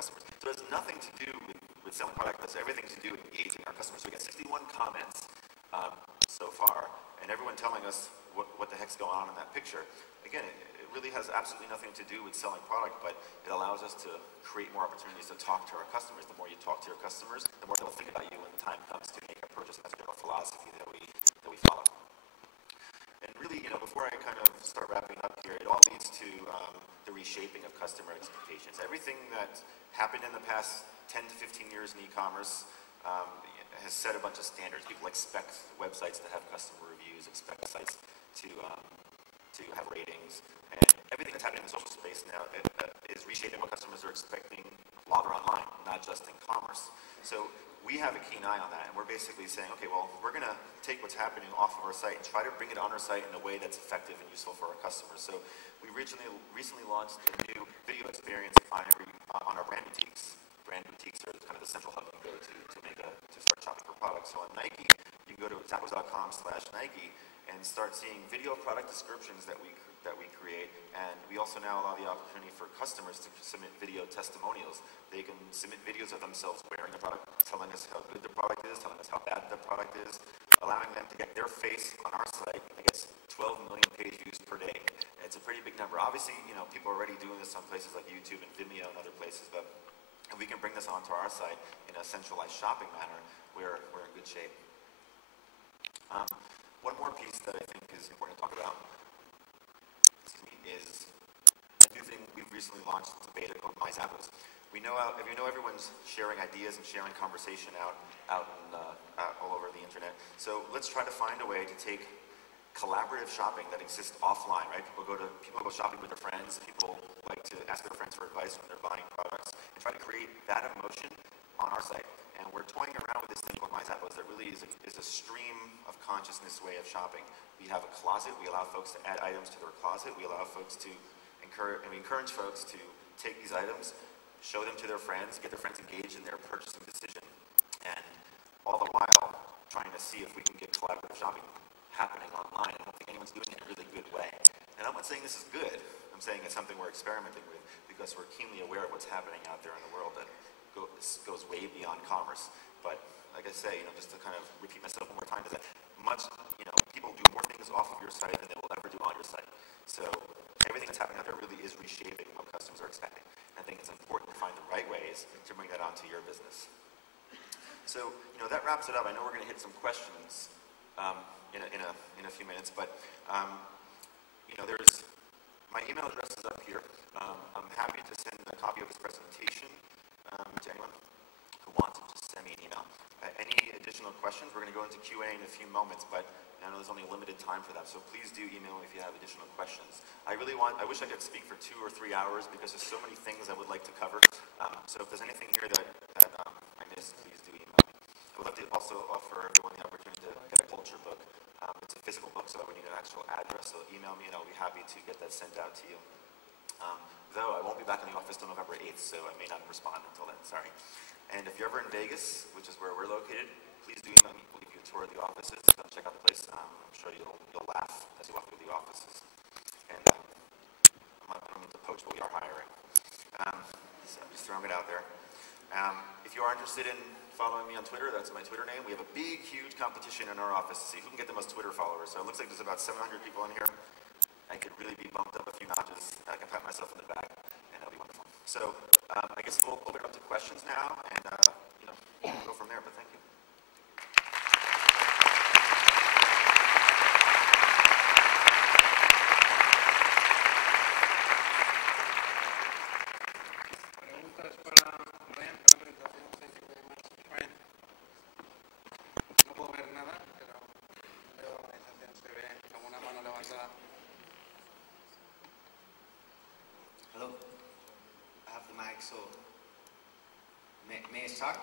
customers. So it has nothing to do with selling product, but it's everything to do with engaging our customers. So we got 61 comments so far, and everyone telling us what the heck's going on in that picture. Again, it really has absolutely nothing to do with selling product, but it allows us to create more opportunities to talk to our customers. The more you talk to your customers, the more they'll think about you when the time comes to make a purchase. That's a philosophy that we follow. And really, before I kind of start wrapping up here, it all leads to the reshaping of customer expectations. Everything that happened in the past 10 to 15 years in e-commerce has set a bunch of standards. People expect websites to have customer reviews, expect sites to have ratings, and everything that's happening in the social space now is reshaping what customers are expecting while they're online, not just in commerce. So we have a keen eye on that, and we're basically saying, okay, well, we're going to take what's happening off of our site and try to bring it on our site in a way that's effective and useful for our customers. So we recently launched a new video experience on our brand boutiques. Brand boutiques are kind of the central hub you can go to start shopping for products. So on Nike, you can go to zappos.com/Nike and start seeing video product descriptions that we create, and we also now allow the opportunity for customers to submit video testimonials. They can submit videos of themselves wearing the product, telling us how good the product is, telling us how bad the product is, allowing them to get their face on our site. I guess 12 million page views per day. It's a pretty big number. Obviously, people are already doing this on places like YouTube and Vimeo and other places, but if we can bring this onto our site in a centralized shopping manner, we're in good shape. One more piece that I think is important to talk about is a new thing we've recently launched. It's a beta called My ZAPPOS. Everyone's sharing ideas and sharing conversation out all over the internet. So let's try to find a way to take collaborative shopping that exists offline, right? People go shopping with their friends. People like to ask their friends for advice when they're buying products, and try to create that emotion on our site. And we're toying around with this thing called My ZAPPOS that really is a stream of consciousness way of shopping. We have a closet. We allow folks to add items to their closet. We allow folks to encourage folks to take these items, show them to their friends, get their friends engaged in their purchasing decision, and all the while trying to see if we can get collaborative shopping happening online. I don't think anyone's doing it in a really good way. And I'm not saying this is good. I'm saying it's something we're experimenting with because we're keenly aware of what's happening out there in the world that goes way beyond commerce. But like I say, just to kind of repeat myself one more time, is that people do more things off of your site than they will ever do on your site. So everything that's happening out there really is reshaping what customers are expecting. I think it's important to find the right ways to bring that onto your business. So that wraps it up. I know we're going to hit some questions in a few minutes, but there's my email address is up here. I'm happy to send a copy of this presentation to anyone who wants to just send me an email. Any additional questions? We're going to go into Q&A in a few moments, but I know there's only a limited time for that, so please do email me if you have additional questions. I wish I could speak for 2 or 3 hours because there's so many things I would like to cover. So if there's anything here that I missed, please do email me. I would like to also offer everyone the opportunity to get a culture book. It's a physical book, so I would need an actual address, so email me and I'll be happy to get that sent out to you. Though I won't be back in the office till November 8th, so I may not respond until then, sorry. And if you're ever in Vegas, which is where we're located, please do email me. We'll give you a tour of the offices. Come check out the place. I'm sure you'll laugh as you walk through the offices. And I don't mean to poach, but we are hiring. So I'm just throwing it out there. If you are interested in following me on Twitter, that's my Twitter name. We have a big, huge competition in our office to see who can get the most Twitter followers. So it looks like there's about 700 people in here. I could really be bumped up a few notches. I can pat myself in the back, and it'll be wonderful. So I guess we'll open it up to questions now, and go from there. But thank you. Preguntas para Ryan, para la presentación. Thank you very much, Ryan. No puedo ver nada, pero veo la organización. Se ve alguna mano levantada. Hello, I have the mic, so may I start?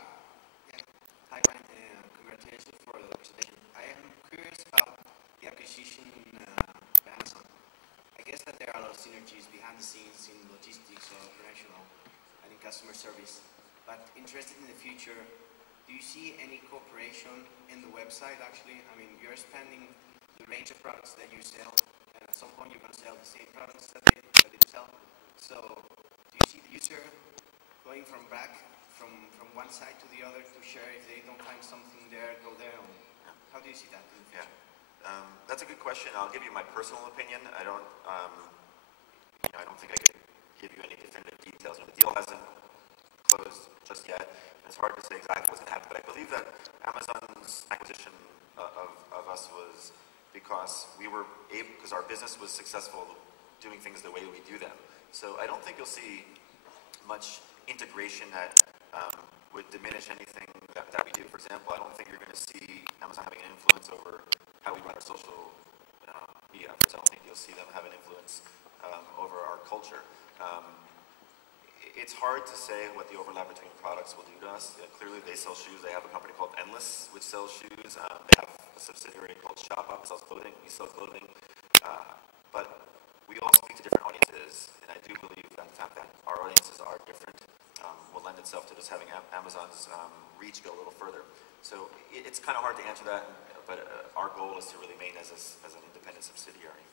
Yeah. Hi, Brian, congratulations for the presentation. I am curious about the acquisition by Amazon. I guess that there are a lot of synergies behind the scenes in logistics or operational and in customer service, but interested in the future, do you see any cooperation in the website actually? I mean, you're expanding the range of products that you sell, and at some point you're going to sell the same products that they sell. So, do you see the user going from one side to the other to share. If they don't find something there, go there. How do you see that in the future? That's a good question. I'll give you my personal opinion. I don't think I can give you any definitive details. The deal hasn't closed just yet. It's hard to say exactly what's going to happen, but I believe that Amazon's acquisition of us was because because our business was successful doing things the way we do them. So I don't think you'll see much integration that would diminish anything that we do. For example, I don't think you're going to see Amazon having an influence over how we run our social media efforts. I don't think you'll see them have an influence over our culture. It's hard to say what the overlap between products will do to us. Clearly, they sell shoes. They have a company called Endless, which sells shoes. They have a subsidiary called Shop Up, that sells clothing. We sell clothing. But we all speak to different audiences, and I do believe that the fact that our audiences are different will lend itself to just having Amazon's reach go a little further. So it's kind of hard to answer that, but our goal is to remain as an independent subsidiary.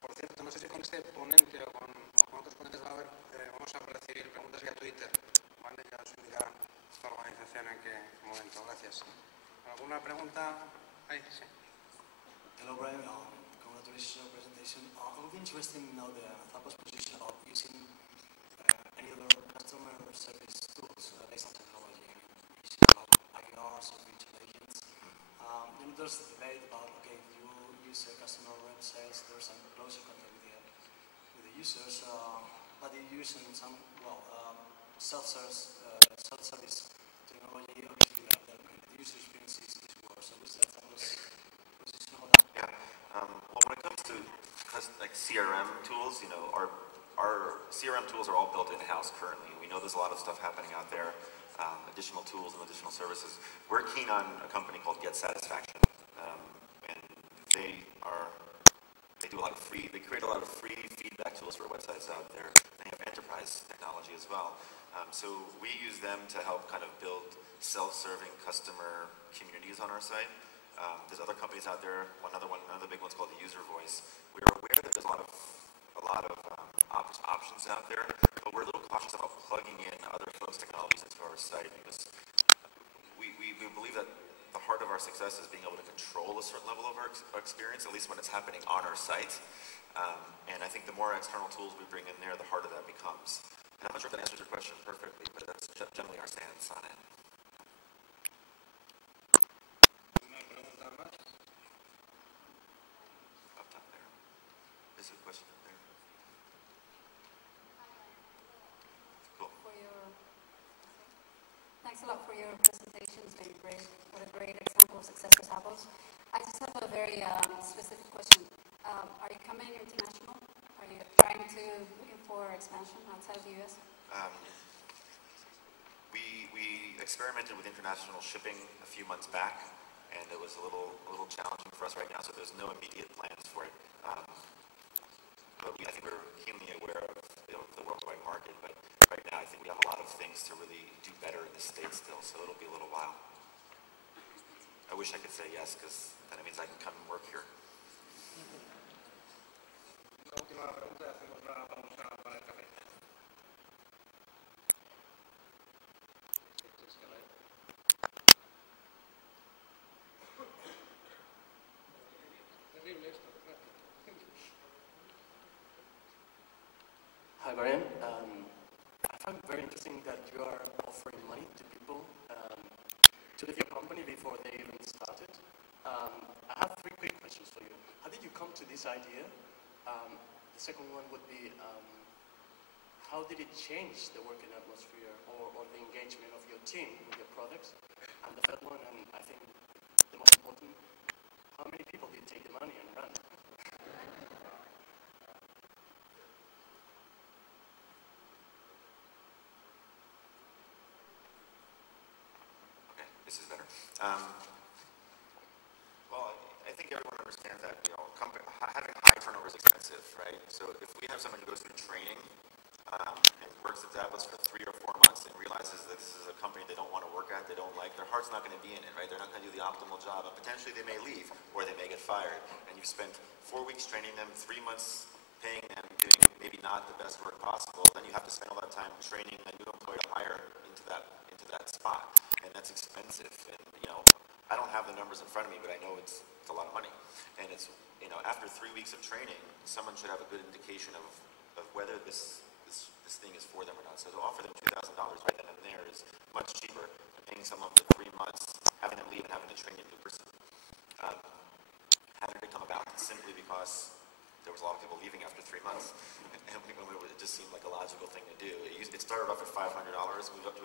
Por cierto, no sé si con este ponente o con otros ponentes vamos a recibir preguntas vía Twitter. ¿Vale? Ya os indicará esta organización en qué momento. Gracias. ¿Alguna pregunta? Ahí, sí. Hello, Brian. Congratulations on your presentation. I would be interested in the Zappos position of using any other customer service tools based on technology. I mean, using IRs or virtual agents. There's a debate about, okay, if you use a customer websites, there's some closer contact with the users, but they're using some, self-service technology. Obviously, the user experience is worse. So is that Zappos position on that? Well, when it comes to like CRM tools, our CRM tools are all built in-house currently. We know there's a lot of stuff happening out there, additional tools and additional services. We're keen on a company called Get Satisfaction, and they do a lot of they create a lot of free feedback tools for websites out there. They have enterprise technology as well. So we use them to help kind of build self-serving customer communities on our site. There's other companies out there. Another big one's called the User Voice. We're aware that there's a lot of options out there, but we're a little cautious about plugging in other folks' technologies into our site because we believe that the heart of our success is being able to control a certain level of our experience, at least when it's happening on our site. And I think the more external tools we bring in there, the harder that becomes. And I'm not sure if that answers your question perfectly, but that's generally our stance on it. Up top there. There's a question up there. Cool. Thanks a lot for your presentation. It's been great. What a great example of success for Zappos. I just have a very specific question. Are you coming international? Are you looking for expansion outside of the U.S.? We experimented with international shipping a few months back, and it was a little challenging for us right now, so there's no immediate plans for it. But I think we're keenly aware of the worldwide market, but right now I think we have a lot of things to really do better in the States still, so it'll be a little while. I wish I could say yes, because then it means I can come and work here. La última pregunta, hacemos la pausa para el café. Hi, Brian. I find it very interesting that you are offering money to people to leave your company before they even started. I have 3 quick questions for you. How did you come to this idea? The second one would be, how did it change the working atmosphere or the engagement of your team with your products? And the third one, and I think the most important, how many people did take the money and run? Okay, this is better. Well, I think everyone understands that having high turnover is expensive, right? So if we have someone who goes through training and works at Zappos for 3 or 4 months and realizes that this is a company they don't want to work at, they don't like, their heart's not going to be in it, right? They're not going to do the optimal job, and potentially they may leave or they may get fired. And you've spent 4 weeks training them, 3 months paying them, doing maybe not the best work possible, then you have to spend all that time training a new employee to hire into that spot, and that's expensive. And I don't have the numbers in front of me, but I know it's a lot of money. And it's after 3 weeks of training, someone should have a good indication of whether this thing is for them or not. So to offer them $2,000 right then and there is much cheaper than paying someone for 3 months, having them leave and having to train a new person. How did it come about? Simply because there was a lot of people leaving after 3 months, and it just seemed like a logical thing to do. It started off at $500, moved up to